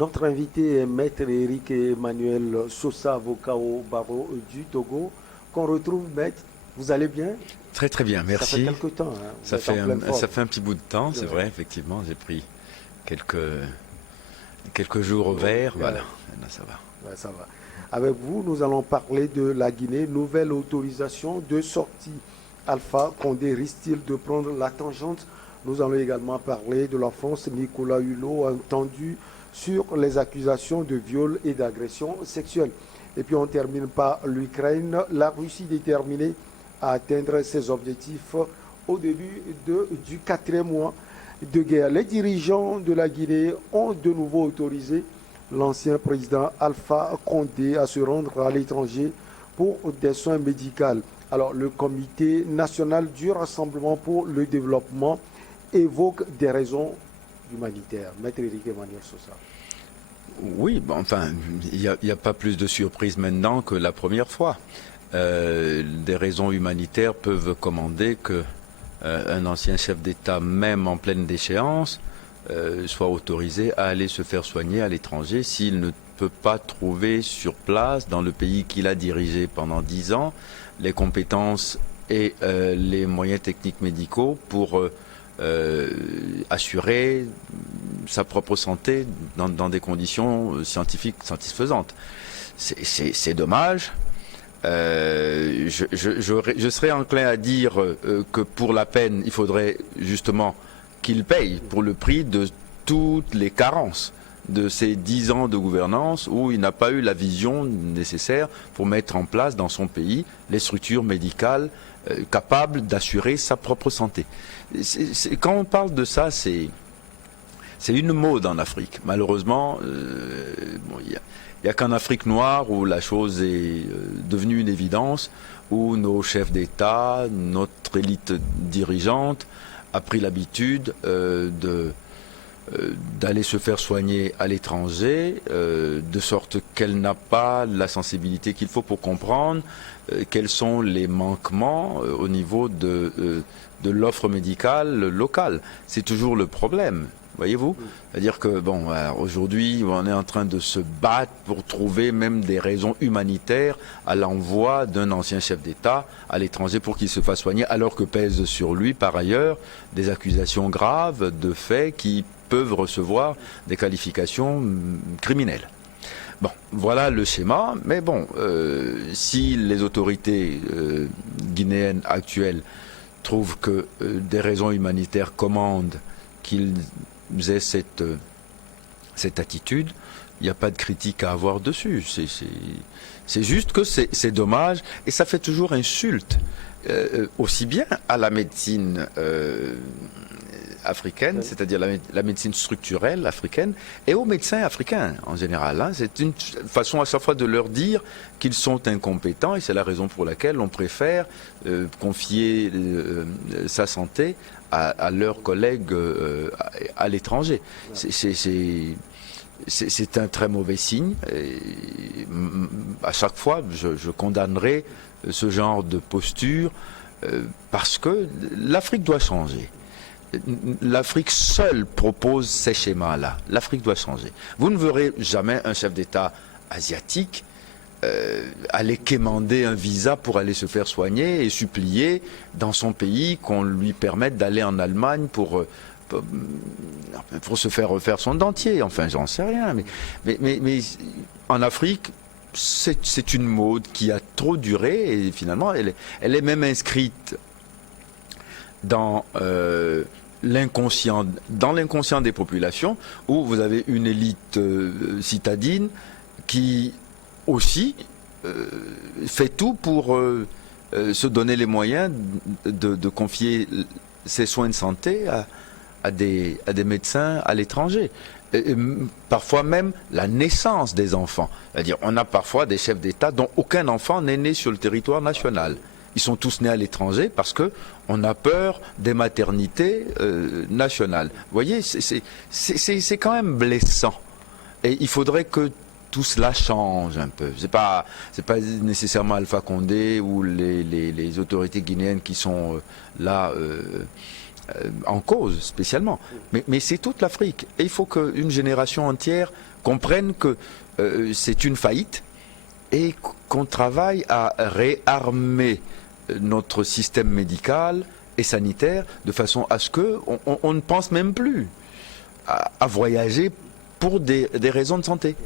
Notre invité est Maître Éric Emmanuel Sosa, avocat au barreau du Togo, qu'on retrouve, Maître. Vous allez bien? Très très bien, Ça fait merci. quelque temps, hein. Vous Ça êtes en fait pleine un, forme. ça fait un petit bout de temps, c'est vrai, effectivement. J'ai pris quelques, quelques jours au vert, voilà. Là, ça va. Ouais, ça va. Avec vous, nous allons parler de la Guinée. Nouvelle autorisation de sortie. Alpha Condé risque-t-il de prendre la tangente? Nous allons également parler de la France. Nicolas Hulot entendu sur les accusations de viol et d'agression sexuelle. Et puis on termine par l'Ukraine. La Russie déterminée à atteindre ses objectifs au début du quatrième mois de guerre. Les dirigeants de la Guinée ont de nouveau autorisé l'ancien président Alpha Condé à se rendre à l'étranger pour des soins médicaux. Alors, le Comité national du Rassemblement pour le développement évoque des raisons humanitaires. Maître Éric Emmanuel Sosa. Oui, bon, enfin, il n'y a pas plus de surprise maintenant que la première fois. Des raisons humanitaires peuvent commander que un ancien chef d'État, même en pleine déchéance, soit autorisé à aller se faire soigner à l'étranger s'il ne peut pas trouver sur place, dans le pays qu'il a dirigé pendant 10 ans, les compétences et les moyens techniques médicaux pour assurer sa propre santé dans des conditions scientifiques satisfaisantes. C'est dommage. Je serais enclin à dire que pour la peine, il faudrait justement qu'il paye pour le prix de toutes les carences de ces 10 ans de gouvernance où il n'a pas eu la vision nécessaire pour mettre en place dans son pays les structures médicales capables d'assurer sa propre santé. Quand on parle de ça, c'est une mode en Afrique. Malheureusement, il n'y a qu'en Afrique noire où la chose est devenue une évidence, où nos chefs d'État, notre élite dirigeante a pris l'habitude d'aller se faire soigner à l'étranger, de sorte qu'elle n'a pas la sensibilité qu'il faut pour comprendre quels sont les manquements au niveau de l'offre médicale locale. C'est toujours le problème. Voyez-vous? C'est-à-dire que, bon, aujourd'hui, on est en train de se battre pour trouver même des raisons humanitaires à l'envoi d'un ancien chef d'État à l'étranger pour qu'il se fasse soigner, alors que pèsent sur lui, par ailleurs, des accusations graves de faits qui peuvent recevoir des qualifications criminelles. Bon, voilà le schéma, mais bon, si les autorités guinéennes actuelles trouvent que des raisons humanitaires commandent qu'ils aient cette attitude, il n'y a pas de critique à avoir dessus. C'est juste que c'est dommage et ça fait toujours insulte, aussi bien à la médecine africaine, c'est-à-dire la médecine structurelle africaine, et aux médecins africains en général. Hein. C'est une façon à chaque fois de leur dire qu'ils sont incompétents et c'est la raison pour laquelle on préfère confier sa santé à leurs collègues à l'étranger. C'est un très mauvais signe. Et à chaque fois, je condamnerai ce genre de posture parce que l'Afrique doit changer. L'Afrique seule propose ces schémas-là. L'Afrique doit changer. Vous ne verrez jamais un chef d'État asiatique aller quémander un visa pour aller se faire soigner et supplier dans son pays qu'on lui permette d'aller en Allemagne pour se faire refaire son dentier. Enfin, j'en sais rien. Mais en Afrique, c'est une mode qui a trop duré et finalement, elle est même inscrite dans l'inconscient des populations, où vous avez une élite citadine qui aussi fait tout pour se donner les moyens de confier ses soins de santé à des médecins à l'étranger. Parfois même la naissance des enfants. C'est-à-dire, on a parfois des chefs d'État dont aucun enfant n'est né sur le territoire national. Ils sont tous nés à l'étranger parce que on a peur des maternités nationales. Vous voyez, c'est quand même blessant. Et il faudrait que tout cela change un peu. C'est pas nécessairement Alpha Condé ou les autorités guinéennes qui sont là en cause spécialement. Mais c'est toute l'Afrique. Et il faut qu'une génération entière comprennent que c'est une faillite et qu'on travaille à réarmer notre système médical et sanitaire de façon à ce qu'on ne pense même plus à voyager pour des raisons de santé.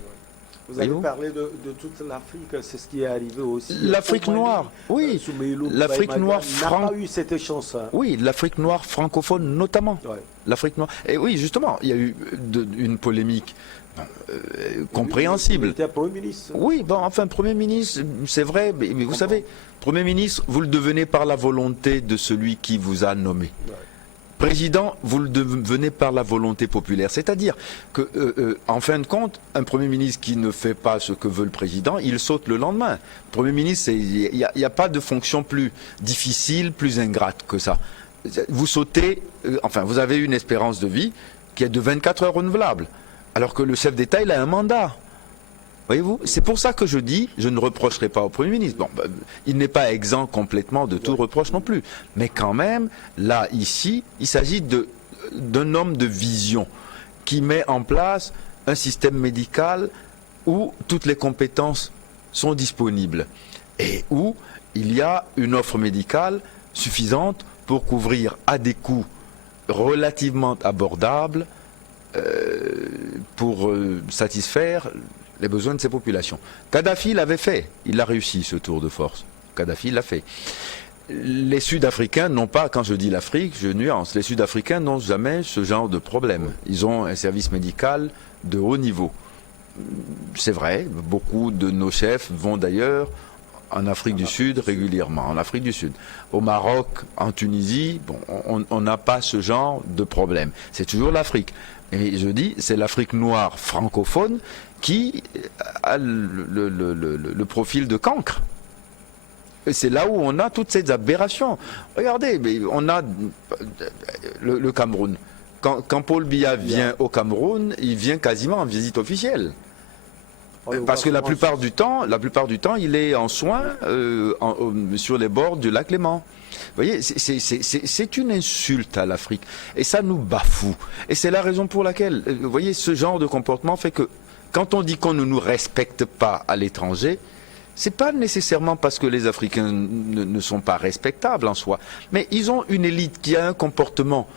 Vous avez parlé de toute l'Afrique, c'est ce qui est arrivé aussi. L'Afrique noire, oui. L'Afrique noire n'a pas eu cette chance. Oui, l'Afrique noire francophone notamment. Ouais. L'Afrique noire. Et oui, justement, il y a eu une polémique compréhensible. Il était Premier ministre. Oui, bon, enfin, Premier ministre, c'est vrai, mais vous savez, Premier ministre, vous le devenez par la volonté de celui qui vous a nommé. Ouais. Président, vous le devenez par la volonté populaire. C'est-à-dire que, en fin de compte, un Premier ministre qui ne fait pas ce que veut le Président, il saute le lendemain. Premier ministre, il n'y a pas de fonction plus difficile, plus ingrate que ça. Vous sautez, enfin, vous avez une espérance de vie qui est de 24 heures renouvelable, alors que le chef d'État, il a un mandat. Voyez-vous, c'est pour ça que je dis, je ne reprocherai pas au Premier ministre. Bon, il n'est pas exempt complètement de tout reproche non plus. Mais quand même, là, ici, il s'agit d'un homme de vision qui met en place un système médical où toutes les compétences sont disponibles et où il y a une offre médicale suffisante pour couvrir à des coûts relativement abordables pour satisfaire les besoins de ces populations. Kadhafi l'avait fait, il a réussi ce tour de force. Kadhafi l'a fait. Les Sud-Africains n'ont pas, quand je dis l'Afrique, je nuance, les Sud-Africains n'ont jamais ce genre de problème. Ils ont un service médical de haut niveau. C'est vrai, beaucoup de nos chefs vont d'ailleurs en Afrique du Sud régulièrement, en Afrique du Sud. Au Maroc, en Tunisie, bon, on n'a pas ce genre de problème. C'est toujours l'Afrique. Et je dis, c'est l'Afrique noire francophone qui a le profil de cancre. Et c'est là où on a toutes ces aberrations. Regardez, on a le Cameroun. Quand Paul Biya vient au Cameroun, il vient quasiment en visite officielle. Parce que la plupart du temps, il est en soins sur les bords du lac Léman. Vous voyez, c'est une insulte à l'Afrique. Et ça nous bafoue. Et c'est la raison pour laquelle, vous voyez, ce genre de comportement fait que quand on dit qu'on ne nous respecte pas à l'étranger, c'est pas nécessairement parce que les Africains ne sont pas respectables en soi. Mais ils ont une élite qui a un comportement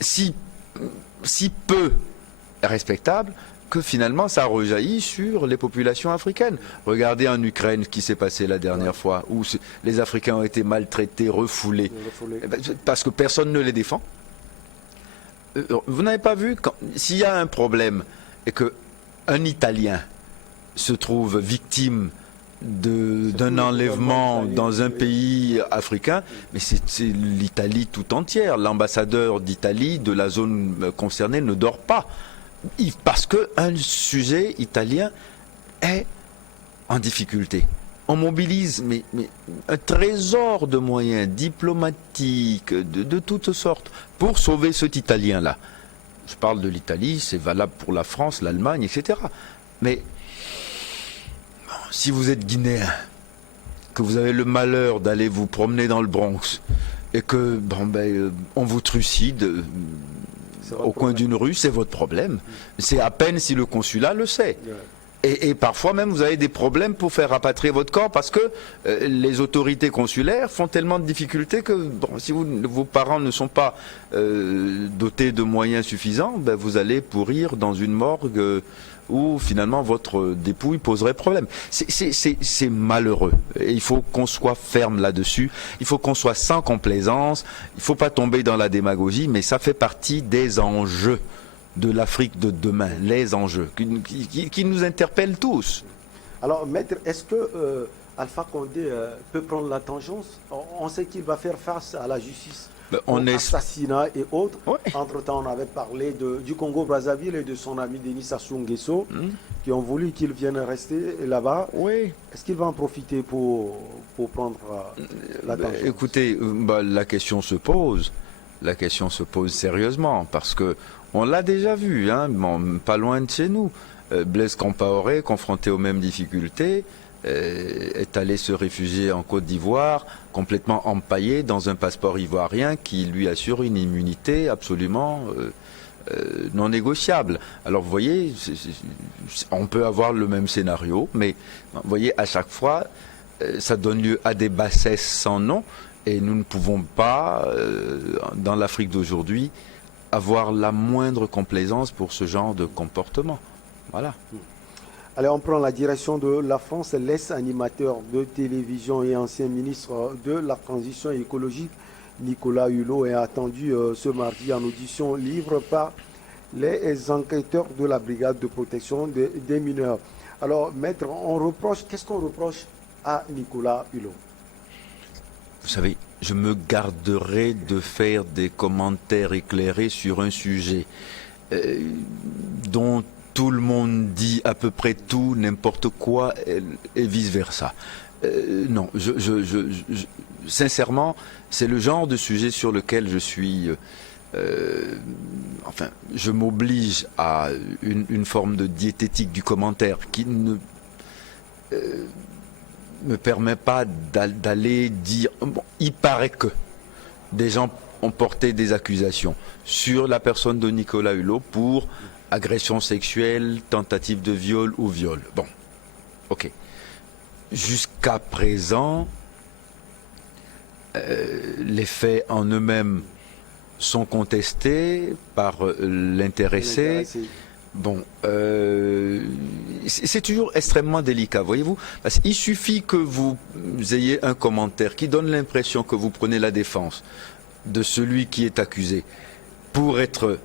si peu respectable que finalement ça rejaillit sur les populations africaines. Regardez en Ukraine ce qui s'est passé la dernière fois, où les Africains ont été maltraités, refoulés, parce que personne ne les défend. Vous n'avez pas vu, s'il y a un problème et qu'un Italien se trouve victime d'un enlèvement dans un pays africain, mais c'est l'Italie tout entière. L'ambassadeur d'Italie de la zone concernée ne dort pas. Parce qu'un sujet italien est en difficulté. On mobilise mais un trésor de moyens diplomatiques de toutes sortes pour sauver cet Italien-là. Je parle de l'Italie, c'est valable pour la France, l'Allemagne, etc. Mais si vous êtes Guinéen, que vous avez le malheur d'aller vous promener dans le Bronx et que on vous trucide au coin d'une rue, c'est votre problème. C'est à peine si le consulat le sait. Et parfois même vous avez des problèmes pour faire rapatrier votre corps parce que les autorités consulaires font tellement de difficultés que si vos parents ne sont pas dotés de moyens suffisants, vous allez pourrir dans une morgue où finalement votre dépouille poserait problème. C'est malheureux. Et il faut qu'on soit ferme là-dessus. Il faut qu'on soit sans complaisance. Il ne faut pas tomber dans la démagogie, mais ça fait partie des enjeux de l'Afrique de demain, les enjeux qui nous interpellent tous. Alors, maître, est-ce que Alpha Condé peut prendre la tangence? On sait qu'il va faire face à la justice. Assassinat et autres. Ouais. Entre-temps, on avait parlé du Congo-Brazzaville et de son ami Denis Sassou Nguesso qui ont voulu qu'il vienne rester là-bas. Oui. Est-ce qu'il va en profiter pour prendre la tangence? Écoutez, la question se pose. La question se pose sérieusement parce que on l'a déjà vu, pas loin de chez nous. Blaise Compaoré, confronté aux mêmes difficultés, est allé se réfugier en Côte d'Ivoire, complètement empaillé dans un passeport ivoirien qui lui assure une immunité absolument non négociable. Alors vous voyez, on peut avoir le même scénario, mais vous voyez, à chaque fois, ça donne lieu à des bassesses sans nom, et nous ne pouvons pas, dans l'Afrique d'aujourd'hui, avoir la moindre complaisance pour ce genre de comportement. Voilà. Allez, on prend la direction de la France. L'ex-animateur de télévision et ancien ministre de la Transition écologique, Nicolas Hulot, est attendu ce mardi en audition libre par les enquêteurs de la brigade de protection des mineurs. Alors, maître, qu'est-ce qu'on reproche à Nicolas Hulot? Vous savez, je me garderai de faire des commentaires éclairés sur un sujet dont tout le monde dit à peu près tout, n'importe quoi, et vice-versa. Non, sincèrement, c'est le genre de sujet sur lequel je suis... enfin, je m'oblige à une forme de diététique du commentaire qui ne me permet pas d'aller dire... Bon, il paraît que des gens ont porté des accusations sur la personne de Nicolas Hulot pour agression sexuelle, tentative de viol ou viol. Bon, ok. Jusqu'à présent, les faits en eux-mêmes sont contestés par l'intéressé. Bon, c'est toujours extrêmement délicat, voyez-vous, parce qu'il suffit que vous ayez un commentaire qui donne l'impression que vous prenez la défense de celui qui est accusé pour être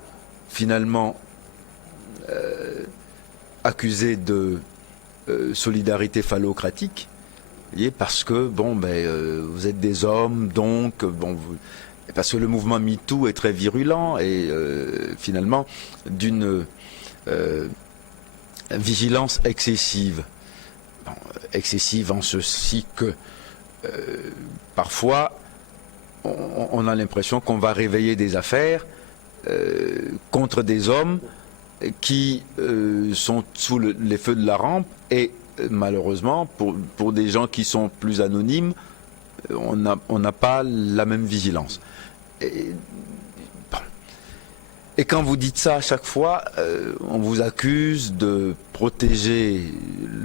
finalement accusé de solidarité phallocratique, voyez, parce que bon, vous êtes des hommes, donc bon, parce que le mouvement MeToo est très virulent et finalement d'une vigilance excessive. Bon, excessive en ceci que parfois on a l'impression qu'on va réveiller des affaires contre des hommes qui sont sous les feux de la rampe et malheureusement pour des gens qui sont plus anonymes, on n'a pas la même vigilance. Et quand vous dites ça à chaque fois, on vous accuse de protéger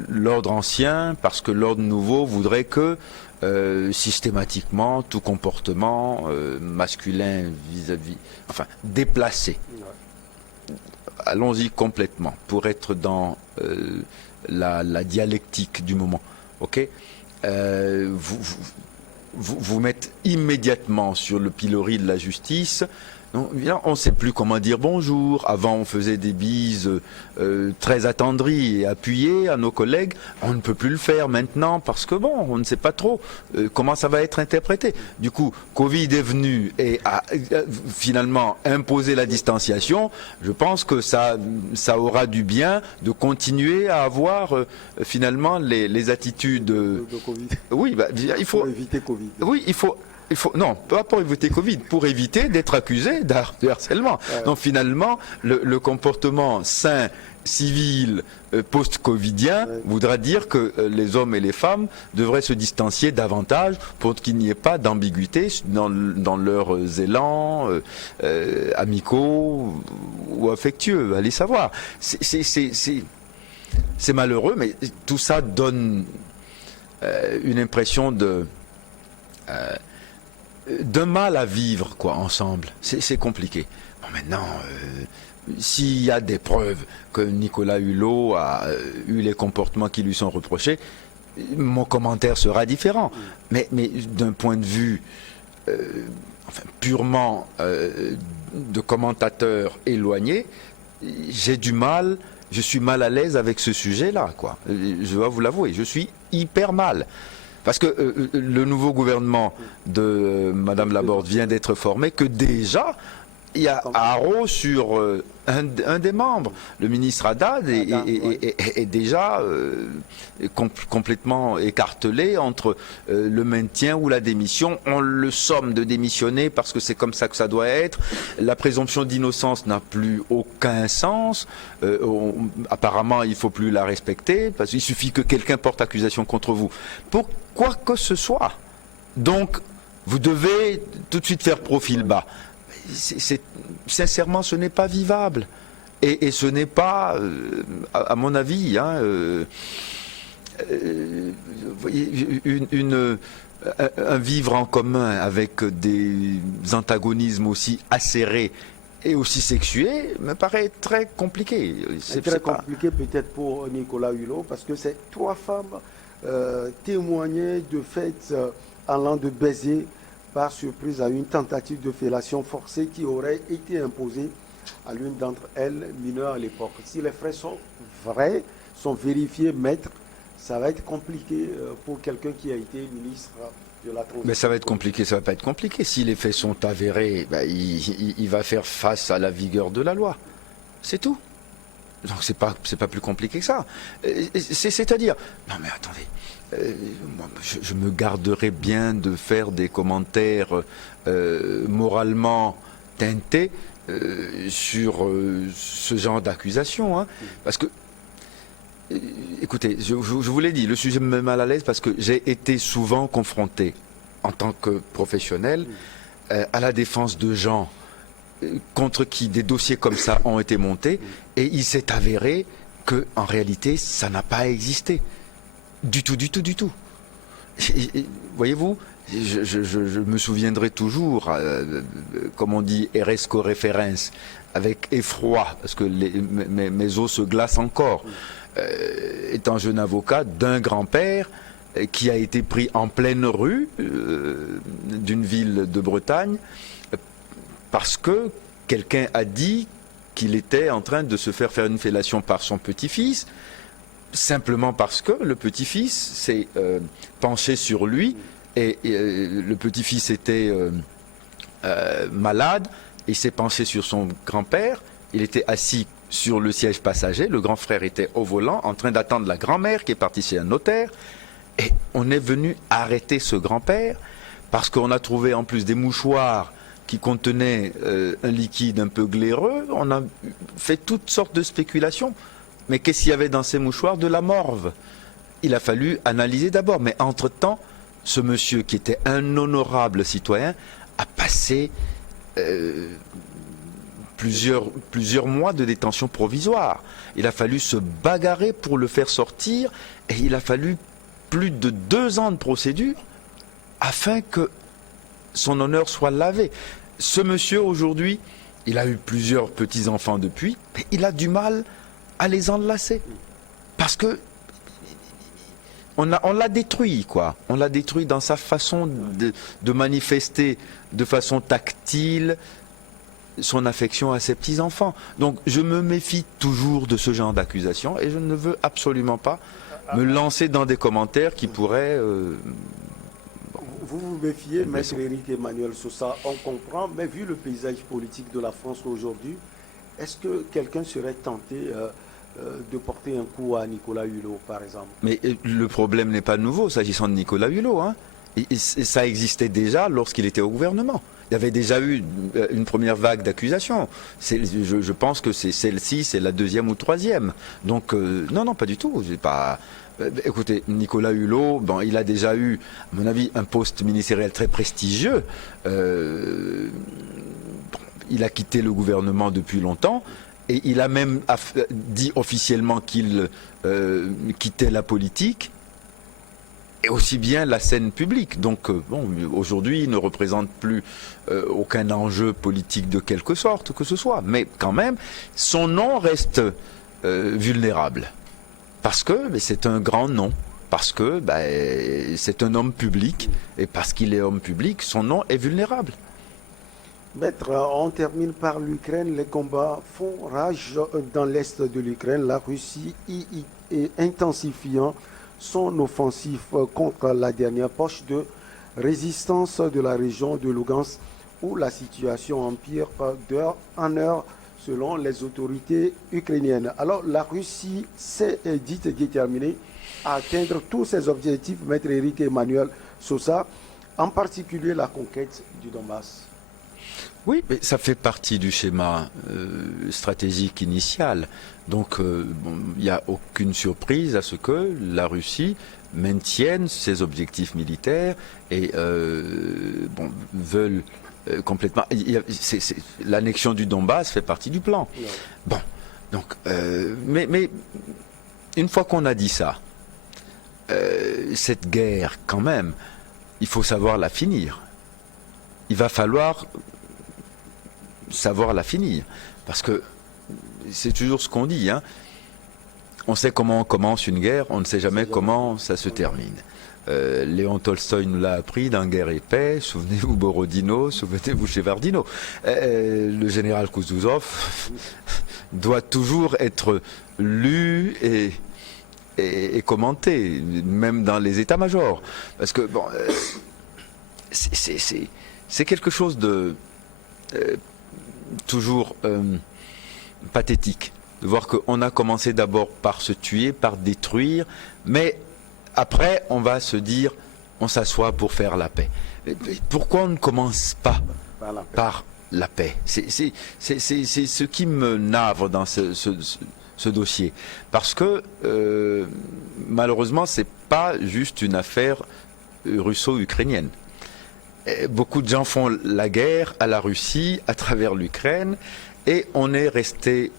l'ordre ancien parce que l'ordre nouveau voudrait que systématiquement tout comportement masculin vis-à-vis, enfin déplacé. Allons-y complètement pour être dans la dialectique du moment. Ok, vous mettez immédiatement sur le pilori de la justice. Non, on ne sait plus comment dire bonjour. Avant, on faisait des bises très attendries et appuyées à nos collègues. On ne peut plus le faire maintenant parce que bon, on ne sait pas trop comment ça va être interprété. Du coup, Covid est venu et a finalement imposé la distanciation. Je pense que ça aura du bien de continuer à avoir finalement les attitudes de Covid. Oui, il faut éviter Covid. Oui, non, pas pour éviter Covid, pour éviter d'être accusé de harcèlement. Donc finalement, le comportement sain, civil, post-covidien voudra dire que les hommes et les femmes devraient se distancier davantage pour qu'il n'y ait pas d'ambiguïté dans leurs élans amicaux ou affectueux. Allez savoir. C'est malheureux, mais tout ça donne une impression d'un mal à vivre quoi ensemble. C'est compliqué. Bon, maintenant, s'il y a des preuves que Nicolas Hulot a eu les comportements qui lui sont reprochés, mon commentaire sera différent. Mais d'un point de vue purement de commentateur éloigné, j'ai du mal, je suis mal à l'aise avec ce sujet-là, quoi. Je dois vous l'avouer, je suis hyper mal. Parce que le nouveau gouvernement de Madame Laborde vient d'être formé, que déjà, il y a haro sur un des membres. Le ministre Haddad est déjà complètement écartelé entre le maintien ou la démission. On le somme de démissionner parce que c'est comme ça que ça doit être. La présomption d'innocence n'a plus aucun sens. Apparemment, il ne faut plus la respecter parce qu'il suffit que quelqu'un porte accusation contre vous. Pour quoi que ce soit. Donc, vous devez tout de suite faire profil bas. sincèrement, ce n'est pas vivable. Et ce n'est pas, à mon avis, hein, un vivre en commun avec des antagonismes aussi acérés et aussi sexués me paraît très compliqué. C'est très compliqué peut-être pour Nicolas Hulot parce que ces 3 femmes témoignaient de faits allant de baiser par surprise à une tentative de fellation forcée qui aurait été imposée à l'une d'entre elles, mineure à l'époque. Si les faits sont vrais, sont vérifiés, maîtres, ça va être compliqué pour quelqu'un qui a été ministre de la Transition. Mais ça va être compliqué, ça va pas être compliqué. Si les faits sont avérés, ben, il va faire face à la vigueur de la loi. C'est tout. Donc c'est pas plus compliqué que ça. C'est-à-dire, non mais attendez, moi, je me garderai bien de faire des commentaires moralement teintés sur ce genre d'accusation, hein, parce que écoutez, je vous l'ai dit, le sujet me met mal à l'aise parce que j'ai été souvent confronté en tant que professionnel à la défense de gens contre qui des dossiers comme ça ont été montés et il s'est avéré que en réalité ça n'a pas existé du tout. Voyez-vous, je me souviendrai toujours, comme on dit, eresco referens, avec effroi, parce que mes os se glacent encore. Étant jeune avocat, d'un grand-père qui a été pris en pleine rue d'une ville de Bretagne parce que quelqu'un a dit qu'il était en train de se faire une fellation par son petit-fils, simplement parce que le petit-fils s'est penché sur lui et le petit-fils était malade, il s'est penché sur son grand-père, il était assis sur le siège passager, le grand frère était au volant en train d'attendre la grand-mère qui est partie chez un notaire et on est venu arrêter ce grand-père parce qu'on a trouvé en plus des mouchoirs qui contenaient un liquide un peu glaireux. On a fait toutes sortes de spéculations, mais qu'est-ce qu'il y avait dans ces mouchoirs? De la morve. Il a fallu analyser d'abord, mais entre-temps ce monsieur qui était un honorable citoyen a passé plusieurs mois de détention provisoire. Il a fallu se bagarrer pour le faire sortir et il a fallu plus de 2 ans de procédure afin que son honneur soit lavé. Ce monsieur aujourd'hui, il a eu plusieurs petits-enfants depuis, mais il a du mal à les enlacer. Parce que on l'a détruit, quoi. On l'a détruit dans sa façon de manifester de façon tactile son affection à ses petits-enfants. Donc je me méfie toujours de ce genre d'accusation et je ne veux absolument pas me lancer dans des commentaires qui pourraient... Vous vous méfiez, Maître Éric Emmanuel Sosa, on comprend, mais vu le paysage politique de la France aujourd'hui, est-ce que quelqu'un serait tenté de porter un coup à Nicolas Hulot, par exemple? Mais le problème n'est pas nouveau s'agissant de Nicolas Hulot, hein. Et ça existait déjà lorsqu'il était au gouvernement. Il y avait déjà eu une première vague d'accusations. Je pense que c'est celle-ci, c'est la 2e ou 3e. Donc non, pas du tout. Écoutez, Nicolas Hulot, bon, il a déjà eu, à mon avis, un poste ministériel très prestigieux. Il a quitté le gouvernement depuis longtemps. Et il a même dit officiellement qu'il quittait la politique. Et aussi bien la scène publique. Donc, bon, aujourd'hui, il ne représente plus aucun enjeu politique de quelque sorte que ce soit. Mais quand même, son nom reste vulnérable. Parce que c'est un grand nom. Parce que c'est un homme public. Et parce qu'il est homme public, son nom est vulnérable. Maître, on termine par l'Ukraine. Les combats font rage dans l'est de l'Ukraine. La Russie est intensifiant son offensif contre la dernière poche de résistance de la région de Lugansk où la situation empire d'heure en heure selon les autorités ukrainiennes. Alors la Russie s'est dite déterminée à atteindre tous ses objectifs, Maître Éric Emmanuel Sosa, en particulier la conquête du Donbass. Oui, mais ça fait partie du schéma stratégique initial. Donc, il n'y a aucune surprise à ce que la Russie maintienne ses objectifs militaires et veulent complètement. L'annexion du Donbass fait partie du plan. Ouais. Bon, donc, mais une fois qu'on a dit ça, cette guerre, quand même, il faut savoir la finir. Il va falloir savoir la finir. Parce que c'est toujours ce qu'on dit, hein. On sait comment on commence une guerre, on ne sait jamais comment ça se termine. Léon Tolstoï nous l'a appris dans Guerre et Paix, souvenez-vous Borodino, souvenez-vous Shevardino. Le général Kouzouzov doit toujours être lu et commenté, même dans les états-majors. Parce que, bon, c'est quelque chose de toujours pathétique. De voir qu'on a commencé d'abord par se tuer, par détruire, mais après on va se dire, on s'assoit pour faire la paix. Pourquoi on ne commence pas par la paix? C'est ce qui me navre dans ce dossier. Parce que malheureusement, c'est pas juste une affaire russo-ukrainienne. Beaucoup de gens font la guerre à la Russie à travers l'Ukraine et on est resté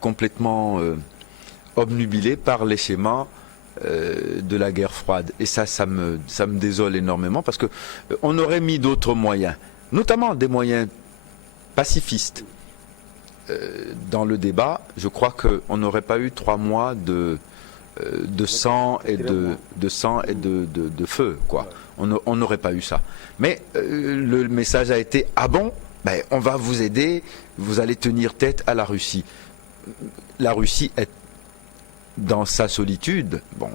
complètement obnubilé par les schémas de la guerre froide. Et ça me désole énormément parce que on aurait mis d'autres moyens, notamment des moyens pacifistes. Dans le débat, je crois qu'on n'aurait pas eu 3 mois de sang et de feu, quoi. On n'aurait pas eu ça. Mais le message a été, ah bon, ben, on va vous aider, vous allez tenir tête à la Russie. La Russie est dans sa solitude. Bon,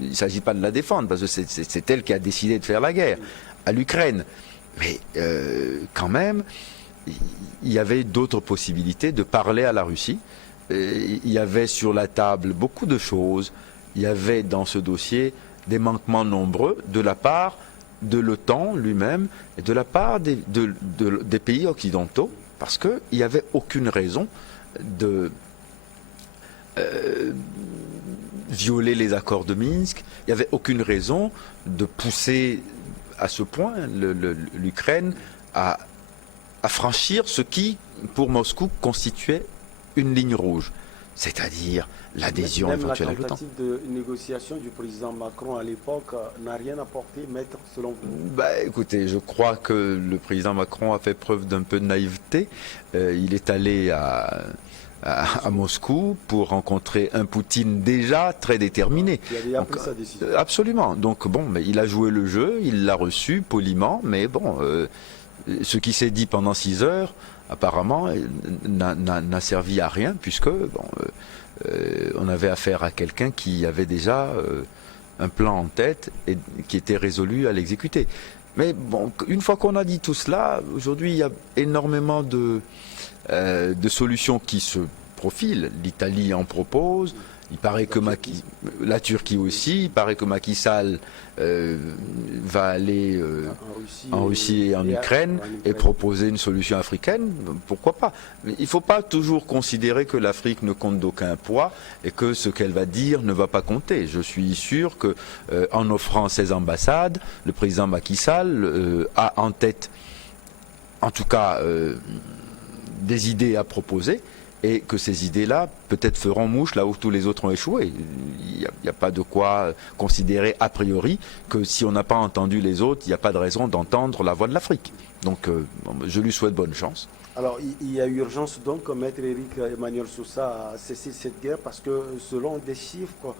il ne s'agit pas de la défendre, parce que c'est elle qui a décidé de faire la guerre à l'Ukraine. Mais quand même, il y avait d'autres possibilités de parler à la Russie. Il y avait sur la table beaucoup de choses. Il y avait dans ce dossier des manquements nombreux de la part de l'OTAN lui-même et de la part des pays occidentaux, parce qu'il n'y avait aucune raison de violer les accords de Minsk. Il n'y avait aucune raison de pousser à ce point l'Ukraine à franchir ce qui, pour Moscou, constituait une ligne rouge, c'est-à-dire l'adhésion éventuelle à l'OTAN. La tentative de négociation du président Macron à l'époque n'a rien apporté, maître, selon vous? Bah, écoutez, je crois que le président Macron a fait preuve d'un peu de naïveté. Il est allé à Moscou pour rencontrer un Poutine déjà très déterminé. Il avait appris sa décision. Absolument. Donc bon, mais il a joué le jeu, il l'a reçu poliment, mais bon, ce qui s'est dit pendant 6 heures, apparemment, n'a servi à rien, puisque bon, on avait affaire à quelqu'un qui avait déjà un plan en tête et qui était résolu à l'exécuter. Mais bon, une fois qu'on a dit tout cela, aujourd'hui, il y a énormément de solutions qui se profilent. L'Italie en propose. Il paraît que la Turquie aussi. Il paraît que Macky Sall va aller en Russie et en Ukraine et proposer une solution africaine. Pourquoi pas? Mais il ne faut pas toujours considérer que l'Afrique ne compte d'aucun poids et que ce qu'elle va dire ne va pas compter. Je suis sûr que en offrant ces ambassades, le président Macky Sall a en tête, en tout cas, des idées à proposer, et que ces idées-là peut-être feront mouche là où tous les autres ont échoué. Il n'y a pas de quoi considérer a priori que si on n'a pas entendu les autres, il n'y a pas de raison d'entendre la voix de l'Afrique. Donc je lui souhaite bonne chance. Alors il y a urgence donc, maître Éric Emmanuel Soussa, à cesser cette guerre parce que selon des chiffres,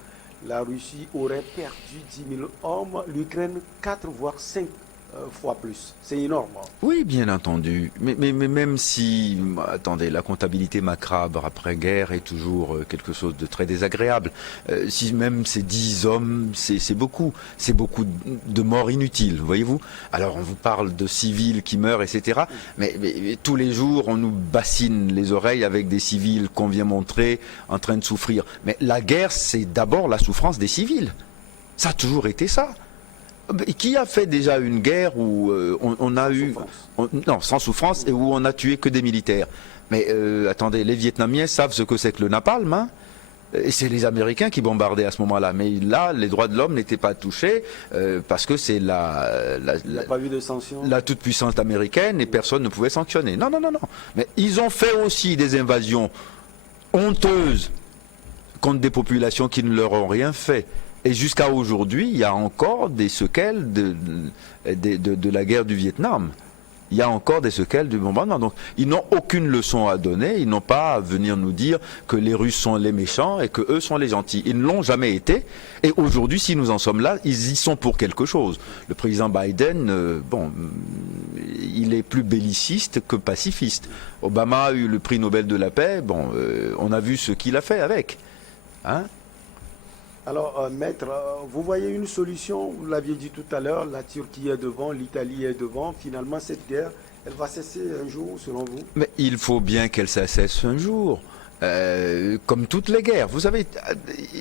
la Russie aurait perdu 10 000 hommes, l'Ukraine 4 voire 5 fois plus. C'est énorme. Oui, bien entendu. Mais même si, attendez, la comptabilité macabre après-guerre est toujours quelque chose de très désagréable. Si même c'est 10 hommes, c'est beaucoup. C'est beaucoup de morts inutiles, voyez-vous. Alors on vous parle de civils qui meurent, etc. Mais tous les jours, on nous bassine les oreilles avec des civils qu'on vient montrer en train de souffrir. Mais la guerre, c'est d'abord la souffrance des civils. Ça a toujours été ça. Qui a fait déjà une guerre où on a eu... non, sans souffrance, et où on n'a tué que des militaires. Mais attendez, les Vietnamiens savent ce que c'est que le napalm, hein. Et c'est les Américains qui bombardaient à ce moment-là. Mais là, les droits de l'homme n'étaient pas touchés parce que c'est Il n'y a pas eu de sanctions. la toute-puissance américaine et personne ne pouvait sanctionner. Non, non, non, non. Mais ils ont fait aussi des invasions honteuses contre des populations qui ne leur ont rien fait. Et jusqu'à aujourd'hui, il y a encore des séquelles de la guerre du Vietnam. Il y a encore des séquelles du bombardement. Donc, ils n'ont aucune leçon à donner. Ils n'ont pas à venir nous dire que les Russes sont les méchants et que eux sont les gentils. Ils ne l'ont jamais été. Et aujourd'hui, si nous en sommes là, ils y sont pour quelque chose. Le président Biden, il est plus belliciste que pacifiste. Obama a eu le prix Nobel de la paix. On a vu ce qu'il a fait avec. Hein? Alors, maître, vous voyez une solution, vous l'aviez dit tout à l'heure, la Turquie est devant, l'Italie est devant. Finalement, cette guerre, elle va cesser un jour, selon vous? Mais il faut bien qu'elle cesse un jour. Comme toutes les guerres. Vous savez,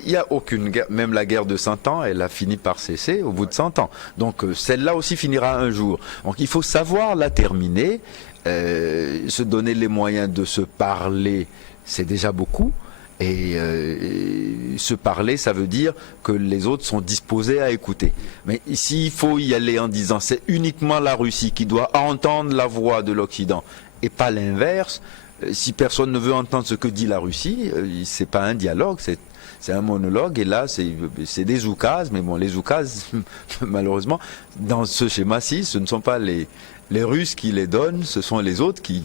il n'y a aucune guerre, même la guerre de 100 ans, elle a fini par cesser au bout de 100 ans. Donc celle-là aussi finira un jour. Donc il faut savoir la terminer, se donner les moyens de se parler, c'est déjà beaucoup. Et se parler, ça veut dire que les autres sont disposés à écouter. Mais s'il faut y aller en disant c'est uniquement la Russie qui doit entendre la voix de l'Occident et pas l'inverse, si personne ne veut entendre ce que dit la Russie, c'est pas un dialogue, c'est un monologue. Et là, c'est des oukases. Mais bon, les oukases, malheureusement, dans ce schéma-ci, ce ne sont pas les Russes qui les donnent, ce sont les autres qui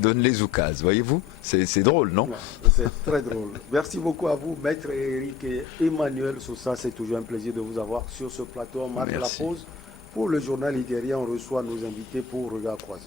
donnent les oukases. Voyez-vous, c'est drôle, non? C'est très drôle. Merci beaucoup à vous, maître Éric et Emmanuel Sosa. C'est toujours un plaisir de vous avoir sur ce plateau. On marque la pause. Pour le journal Nigérien, on reçoit nos invités pour Regard Croisé.